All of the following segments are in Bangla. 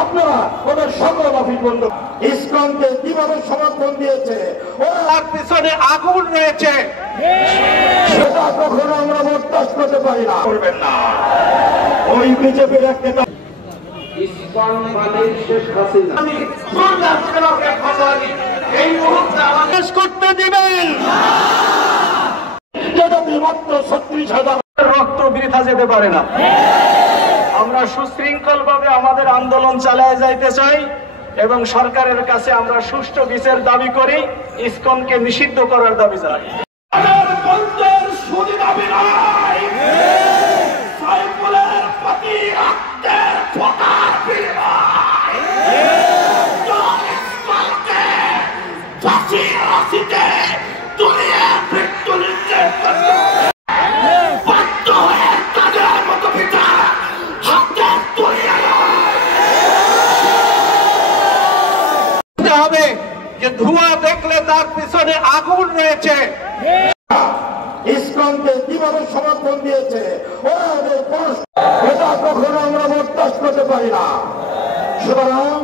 আপনারা ওদের সকল অফিস বন্ধ। ইসকনকে কিভাবে সমর্থন দিয়েছে, ওর পিছনে আগুন রয়েছে, সেটা কখনো আমরা বরদাস্ত করতে পারি না। করবেন না। ওই বিজেপির এক নেতা ইসকন মানে শেখ হাসিনা, আমি এই মুহূর্তে আদেশ করতে দিবেন যেটা মাত্র 36,000 রক্ত বৃথা যেতে পারে না। আমরা সুশৃঙ্খল ভাবে আমাদের আন্দোলন চালিয়ে যাইতে চাই এবং সরকারের কাছে আমরা সুষ্ঠু বিচার দাবি করি, ইসকনকে নিষিদ্ধ করার দাবি জানাই। হবে যে ধোঁয়া দেখলে তার পিছনে আগুন রয়েছে। ইসকনকে কিভাবে সমর্থন দিয়েছে, এটা কখনো আমরা বরদাস্ত করতে পারি না। সুতরাং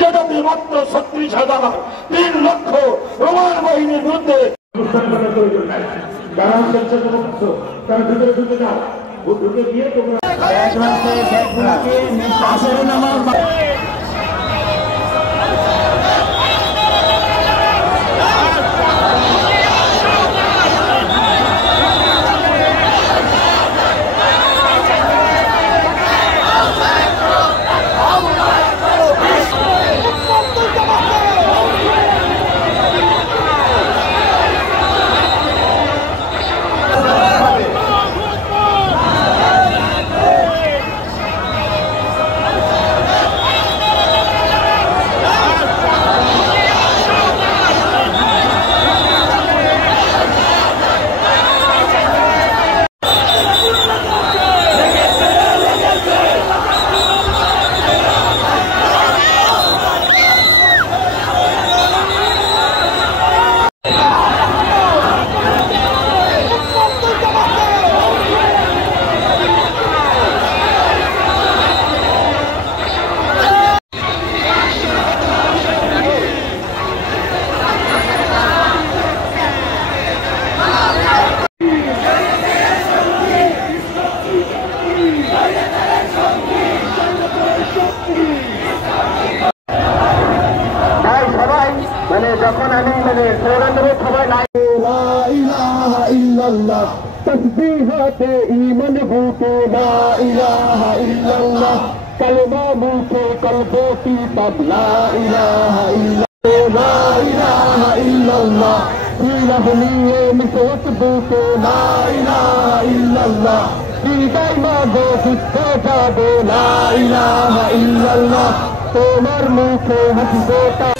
যেটা মাত্র 36,000 3 লক্ষ রোমান বাহিনীর বিরুদ্ধে যারা তারা ভিতরে ঢুকে যাও, ঢুকে গিয়ে তোমরা যখন আমি স্লোগান দেবো সবাই লা ইলাহা ইল্লাল্লাহ তাসবিহাতে ঈমান ভূতে লা ইলাহা ইল্লাল্লাহ কালেমা মুখে কলবে কি তব লা ইলাহা ইল্লাল্লাহ লা ইলাহা ইল্লাল্লাহ ইলাহ নিয়ে মিশত বুকে লা ইলাহা ইল্লাল্লাহ বিদায় মাগো বুঝতে যাবে লা ইলাহা ইল্লাল্লাহ তোমার মুখে হাসিটা